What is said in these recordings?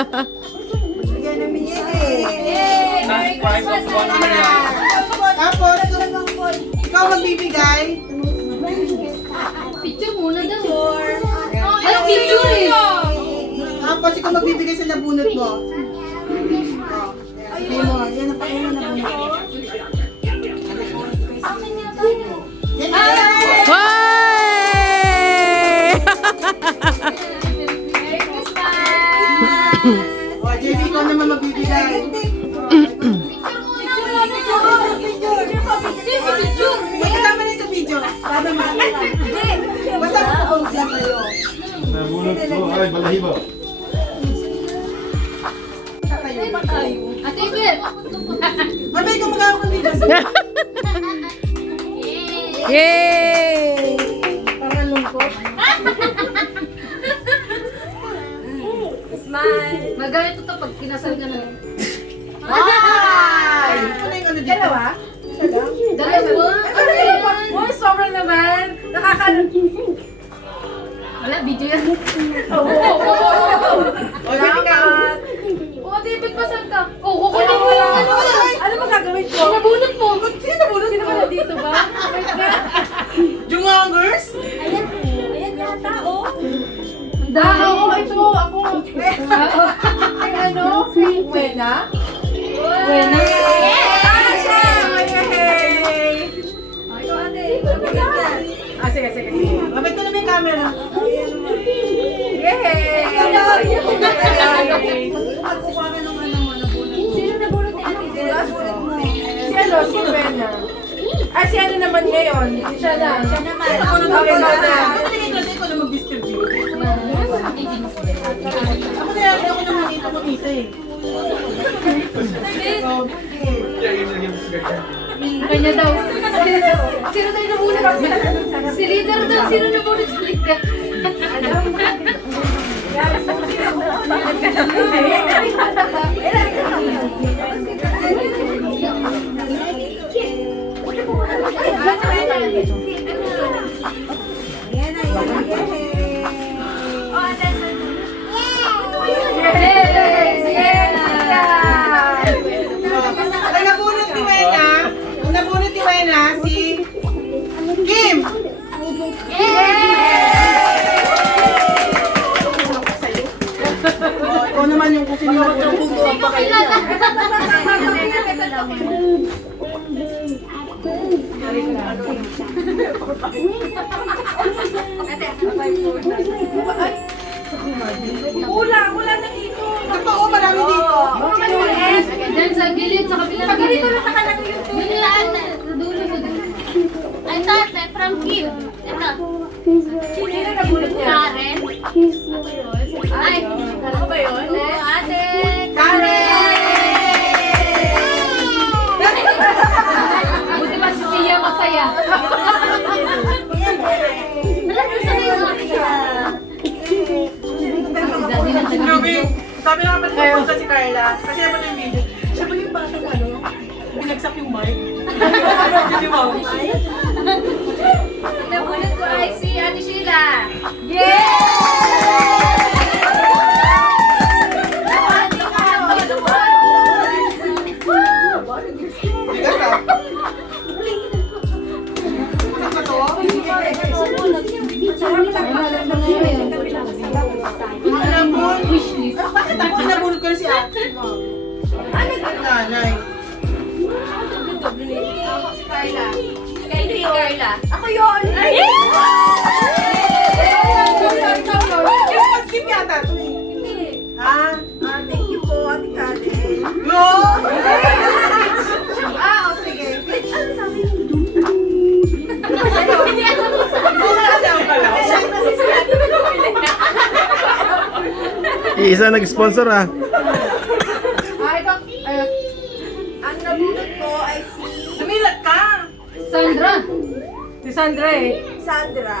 Bigyan namin yan eh. Yay! Merry Christmas, Ella! Tapos, ikaw magbibigay. Picture muna daw. Ay, picture eh! Tapos, ikaw magbibigay sa nabunot mo. Ayun mo, yan ang panguna na bunot mo. Yan, yan. Merry Christmas! O, JB, ikaw naman magbibigay. Picture! Magkasama na sa video. Para makakita. Basta mag-post lang kayo. Nabunot ko. Ay, balahibo. Ate Ibet! Mabay ka mag-awak ng video. Yay! Para lungkot. Smile! Magamit ito pag kinasal ka na. Ay! Ano yung ano dito? Dalawa? Dalawa! Oh, sobrang naman. Wala, video yan. O, baby ka. Oo, David, pasan ka? Oo, kukunin mo yung ano. Ano ba gagawin ko? Nabunot mo. Sino nabunot Sino mo? ba dito ba? Wait nga. Jungangers? Ayan yata, oh. Dahil. Ito, ako. Ay, ano? Buena? Buena. Ah, siya! Yay! Ah, sige, sige, sige. Mabay ko naman yung camera. Yay! Pagkukuha ka ng ano mo, nabunot mo. Si ano? Si Buena. Ah, si ano naman ngayon? Siya na. Siya naman. Ako na Okay, nabunot na. na. Tingin kasi ko na mag-distribute. Ako na yan, ako naman dito kumita eh. Kanya daw. Sino tayo nabunot? Si leader daw. Sino nabunot sa leader? Ang nabunot ni Wena, ang nabunot ni Wena, si Kim! Oh, ikaw naman yung kung sino yung bundo ang pakailan. Wala na dito. Totoo, marami dito. Diyan sa gilid, sa kabila. Pag ganito na nakalagay yung Yun lang. Sa dulo, sa dulo. Ito, ate, from Kim. Ito. Sino na nabulot niya? Karen. Ay, ako ba yun? Oo, ate. Buti ba si Sia masaya? Sabi nga pala yung si Carla, kasi naman yung video, siya ba yung batang ano, binagsak yung mic? Hindi mo. Nabunod ko ay si Ate Sheila. Bakit ako nabunod ko na si Ate? Nanay. Si Carla. Kay Carla. Ako yun! Christmas gift yata ito eh. Ah, Thank you po, Ate Karen. no! Ah, sige. Ano sabi? Isa nag-sponsor ah. Ito. Ang nabunod ko ay si Lumilat ka! Sandra. Si Sandra eh. Sandra.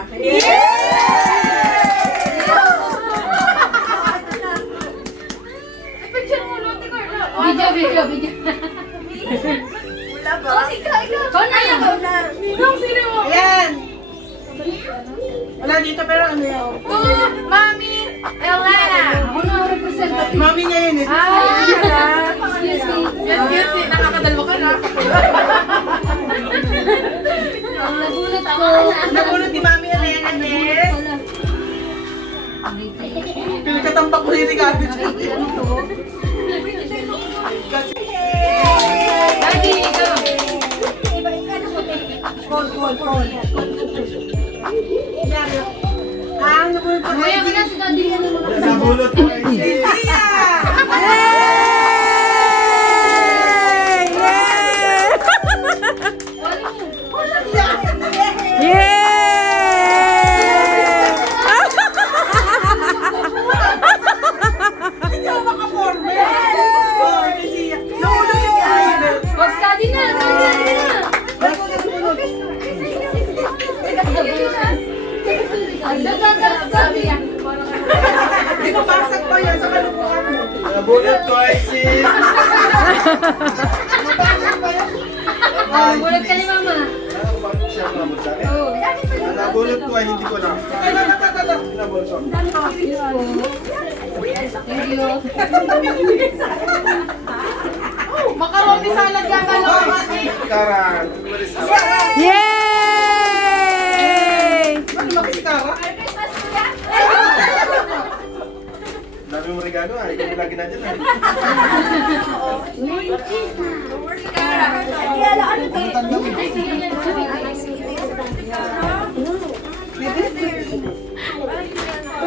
Picture mo lang, Carla. Video. Wala ba? Oh, si Carla. Ikaw na yan. Sino mo? Ayan! Wala dito pero ano yun? To, Mami Elena. Ako na ang representative. Mami niya yun eh. Excuse me. Yes, nakakadalwa ka na. Ang nagulat ko. Nabunod ni Mami Elena, yes. Wala. Pinagkatampak ko ni Ricardo. Ano to? Daddy, ikaw. Nabunod ko. Mamaya ko na si Daddy. Ano mo na? Nabulot ko ay si... Sia! Hindi ako makaporme. Oh, si Sia. Nauna yung driver. Oh, Daddy na! Daddy na! Ang sabi yan. Di ba basag pa yan sa kalukuhan mo? Nabulot ko ay si... Basag pa yan. Bulat ka ni Mama. Ano ba siya nabulot sa akin? Oo. Nabulot ko ay hindi ko alam. Nabulot ko. Thank you. Makaroni salad ka ka lang. Karang. Ano makisikara? Dami mo regalo ah. Ikaw mo lagi na dyan ah.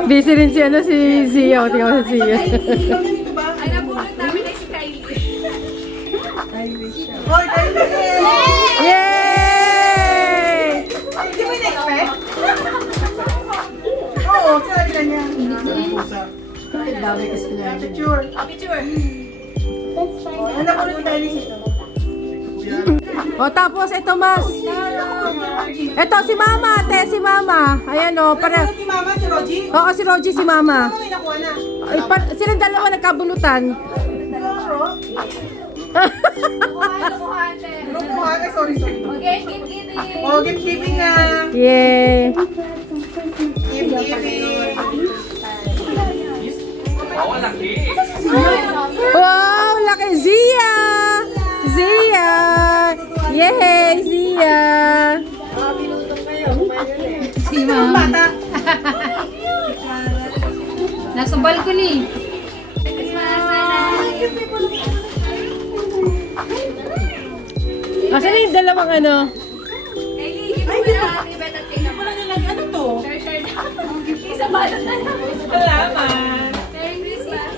Busy rin si ano si Zia. O, tingnan mo si Zia. Ay, nabulot namin ay si Kylie. Hoy, kayo na Yay! Hindi mo in-expect? Oo, sabi na niya. Picture. Picture. Ano ko rin tayo O, tapos ito mas. Ito si Mama, ate, si Mama. Ayan o, para... Si Mama, si Rogie. Oo, si Rogie, si Mama. Ano yung nakuha na? Ay, silang dalawa nagkabulutan. Kuhaan, te. Nakuha na, sorry. Okay, keep eating. Oh, gift giving na. Yay! Gift giving. Wow, laki Zia! Zia! Yay, Zia! Si Mama. Bata. Nasa balcony. Asan yung dalawang ano? Kylie, give mo na ang ibet at tingnan mo. Wala na lang, ano to? Share na. Isa balot na lang. Salamat. Merry Christmas.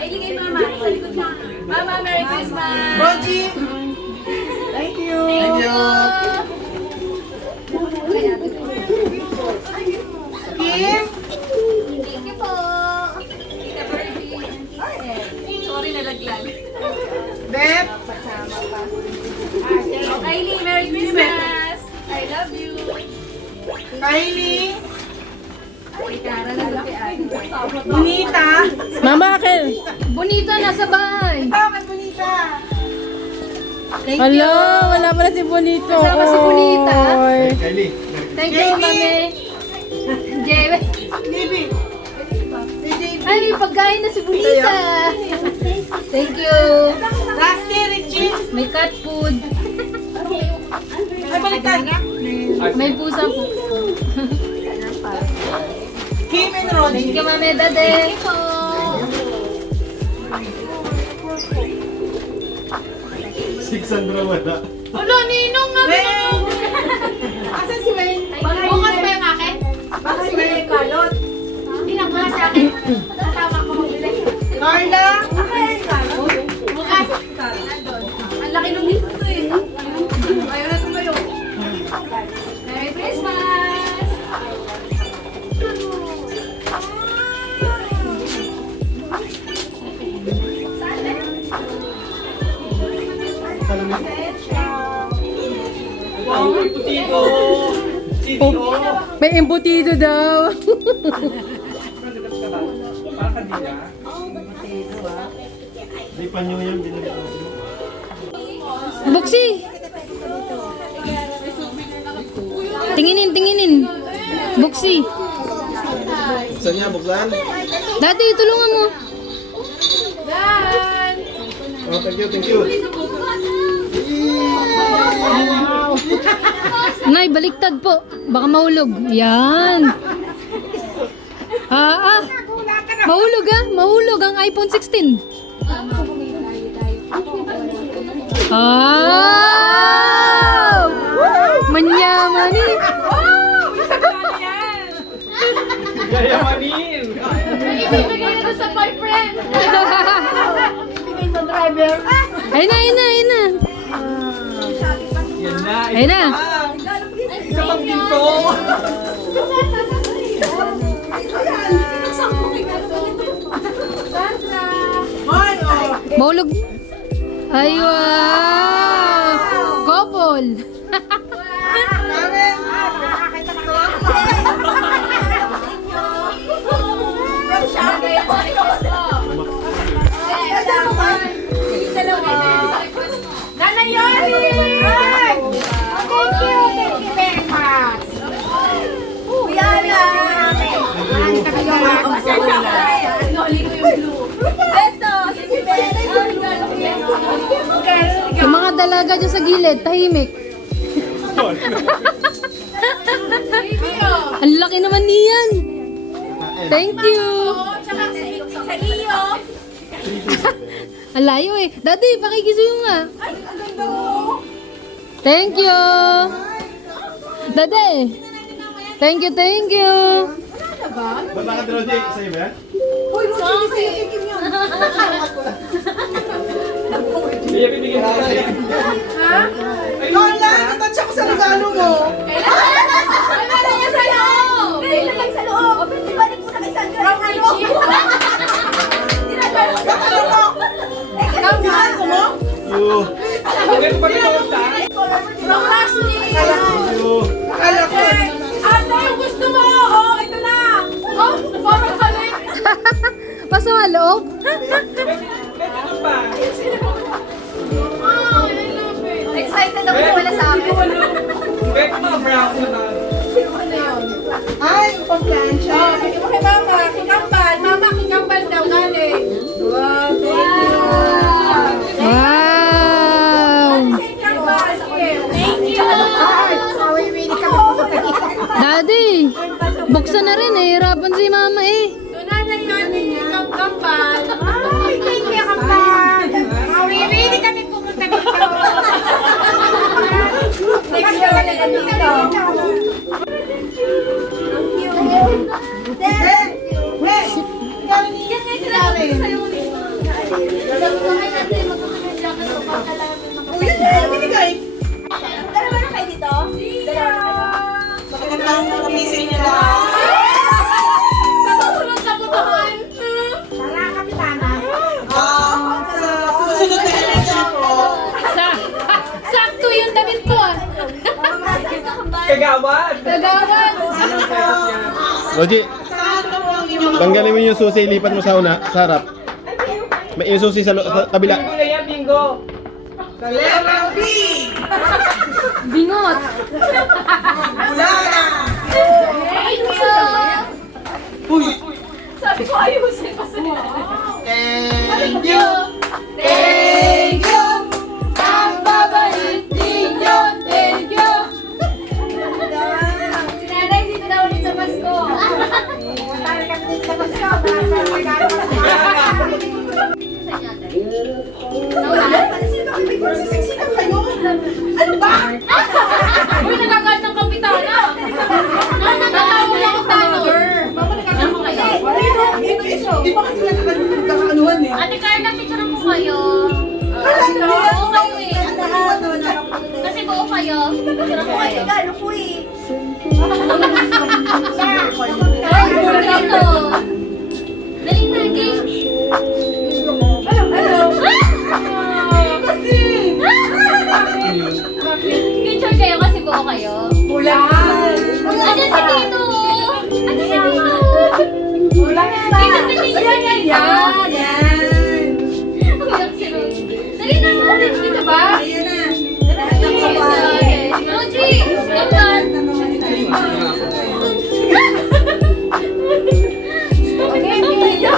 Kylie, kay Mama. Sa likod mo. Mama, Merry Christmas. Rogie. Thank you. Thank you. Kim. Thank you po. Tita Birdie. Sorry, nalaglag. Beth. Oh, Kylie, Merry Christmas. I love you. Kylie. Kara na lang kay Ate. Bonita. Mama, akin. Bonita, nasa bahay. Bakit Bonita? Thank Hello, you. wala pala si Bonito. Kasama si Bonita. Oy. Kylie. Thank you, Mami. Jewe. Baby. Ay, may pagkain na si Bonita. Thank you. Rusty, Richie. May cat food. Ay, baliktad. May pusa po. Kim and Rogie. Thank you, Mami, Dade. Sandra wala. Wala, ninong na. Wayne. Asan si Wayne? Bukas ba yung akin? Baka si Wayne Kalot. Hindi na bukas sa akin. Kasama ko magbili. Carla. Bukas. Ang laki nung dito to eh. Ayaw na tumayo. Merry Christmas! Wow, may putito. CDO. May embutido daw. May panyo yan. Binigyan ko. Buksi. Tinginin, tinginin. Buksi. Buksan niya, buksan. Dati, tulungan mo. Dan! Oh, thank you, thank you. Nay, baliktad po. Baka mahulog. Yan. Mahulog ah. Mahulog ang iPhone 16. Manyaman eh. Yayamanin! Ibibigay na sa boyfriend. Ayun na, ayun na, ayun na. Yan na. Ayun na. Isa pang ginto. Hoy, oh. Mahulog. Ay, wow. Couple. Nanay Yoli! Thank you very much. Yung mga dalaga dyan sa gilid, tahimik. Ang laki naman niyan. Thank you. Sa iyo. Ang layo eh. Daddy, pakikisuyo nga. Thank you. Daddy. Thank you, thank you. Bakit Rosie? Sa'yo ba yan? Hindi, binigyan ko kasi. Lola, natouch ako sa regalo mo. Ano niya sa loob? Nilagay sa loob. Ibalik mo na kay Sandra. From Richie. Kamahal ko mo? You. Ito pa rin ako sa. From Ashley. You. Akala ko. Ate, gusto mo? Oh, ito na. Oh, parang balik. Pasok nga loob. Ito pa. Excited ako wala sa amin. Back pa, brown na. Ay, pang-plancha. Oh, bigyan mo kay mama. Kikambal. Mama, kikambal daw galing. Wow, thank you. Wow. Kikambal. Sige. Thank you. Daddy, buksan na rin eh. Hirapan si mama eh. Tunanay namin yung kambal. Ay, thank you, kambal. Really kami pumunta dito. Next year ulit dito. Dalawa na kayo dito? Sa susunod na putuhan. Sakto yung damit ko ah. Kagawad. Kagawad. Rosie, tanggalin mo yung susi, lipat mo sa una, sa harap. May yung susi sa kabila. Bingo na yan, bingo. Bingot. Sabi ko ayusin pa sa nila. Thank you. Thank you! Ang babalik ninyo, thank you! Si Nanay dito na ulit sa Pasko. Ano ba? Uy, nagagalit ng kapitana! Nanatawag ako tanor! Mama, nagagalit mo kayo? Di ba kasi nagkakaanuhan eh? Ate Carla, picture mo kayo. Buo kayo eh. Kasi buo kayo. Picture mo kayo. Regalo ko eh. Ay, dito. Dali na, game. Picture kayo kasi buo kayo. Kulang. Ano si Tito? Ano si Tito? Kulang. Tito, pinig yan. Yan. Ang hirap si Roji. Dali na mo. Dito ba? Ayan na. Roji, ganyan. Okay, video.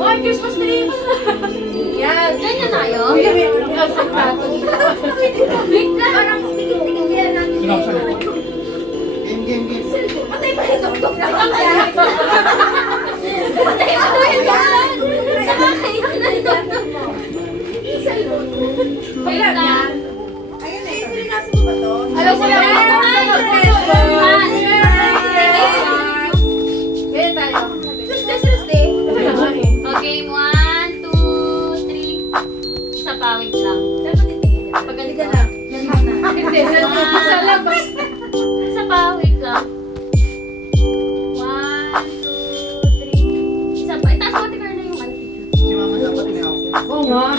Oy, Christmas tree! Yan. Ganyan tayo. Wait lang. Parang tingin-tingin natin. Patay pa yung tuktok na. Patay mo yung yan! Nakakaya na ito. Wait lang. Alam ko lang. Ganyan tayo. Okay, 1, 2, 3. Isa pa, wait lang. Pag ganito. Hindi, sa labas. Isa pa, wait lang. 1, 2, 3. Isa pa. Itaas mo, tignan na yung ano picture. Oo nga.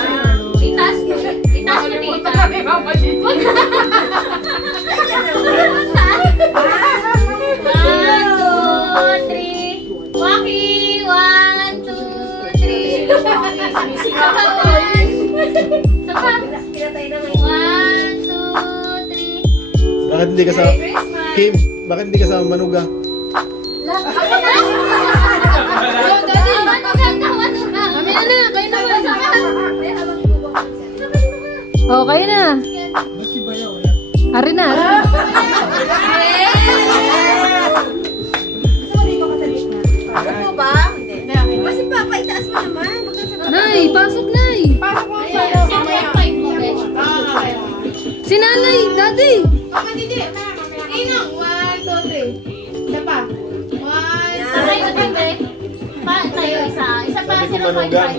Itaas mo. Itaas mo, tita. Wag na. 1, 2, 3. Waki! 1, 2, 3. Isa pa, 1. Isa pa. 1, 2, 3. Bakit hindi ka sa... Kim, bakit hindi ka sa Manuga? Kami na na, kayo naman. Oh, kayo na. Ari na. Kasi papa, itaas mo naman. Nay, pasok nay. Si nanay, daddy. Inang, 1, 2, 3. Isa pa. 1, Tayo isa. Isa pa, Sabi ko Manuga. 2,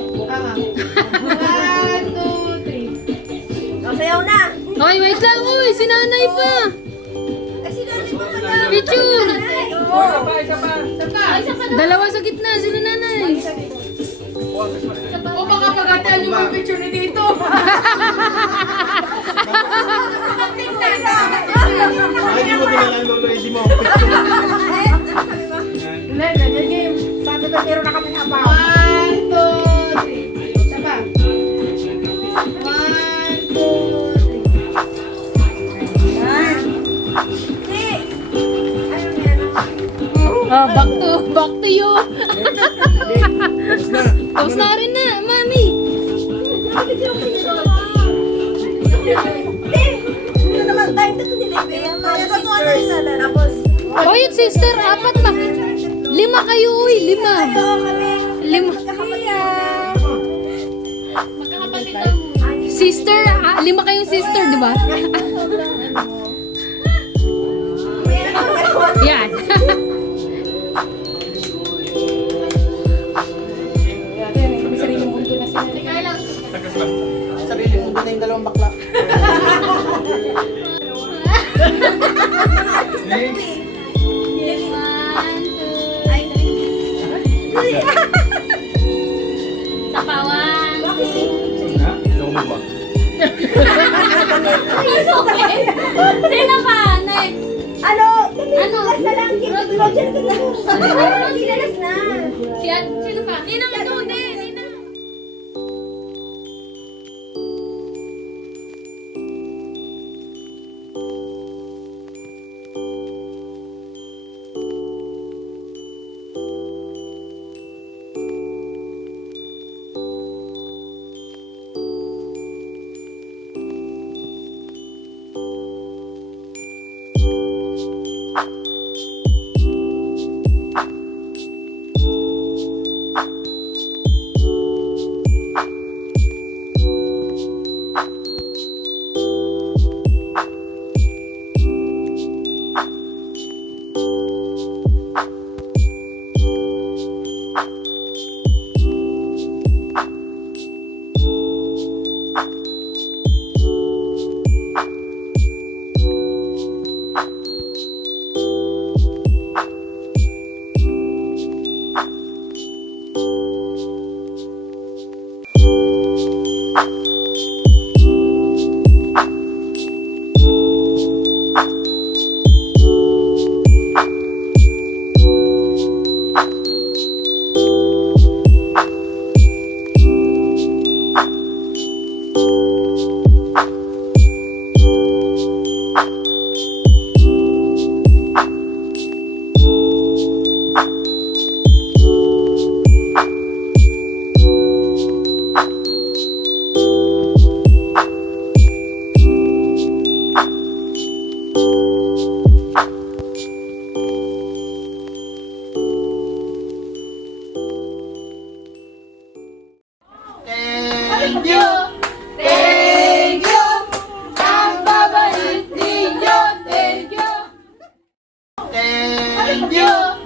3. O, sayaw na. Okay, wait lang. Uy, si nanay pa. Ay, si nanay pa pala. Picture. Isa pa. Dalawa sa gitna, sino nanay? O baka pagkatian yung mga picture ni Tito. Bakit di mo dinalang lolo, hindi mo ako picture. Sabi ba, meron na kami abaw. 1, 2, 3. Isa pa. 1, 2, 3. Yan. Hindi. Ayun yan. Ah, back to you. Tapos na rin na, mami. Hindi naman tayo dito nila. Mga sisters. Tapos, Oh, yung sister, 4 na. 5 kayo, uy, 5. kami. 5. Magkakapatid daw. Sister, 5 kayong sister, di ba? Yan. Teka lang. Sarili mo na yung dalawang bakla. Ay, Isa pa, 1, 2, 3. Ano mo ba? Sino pa? Next. ano? Ano? Last na lang. Roger ka na. Pinalas na. Sino pa? Ninang ito din. Ninang. Thank you.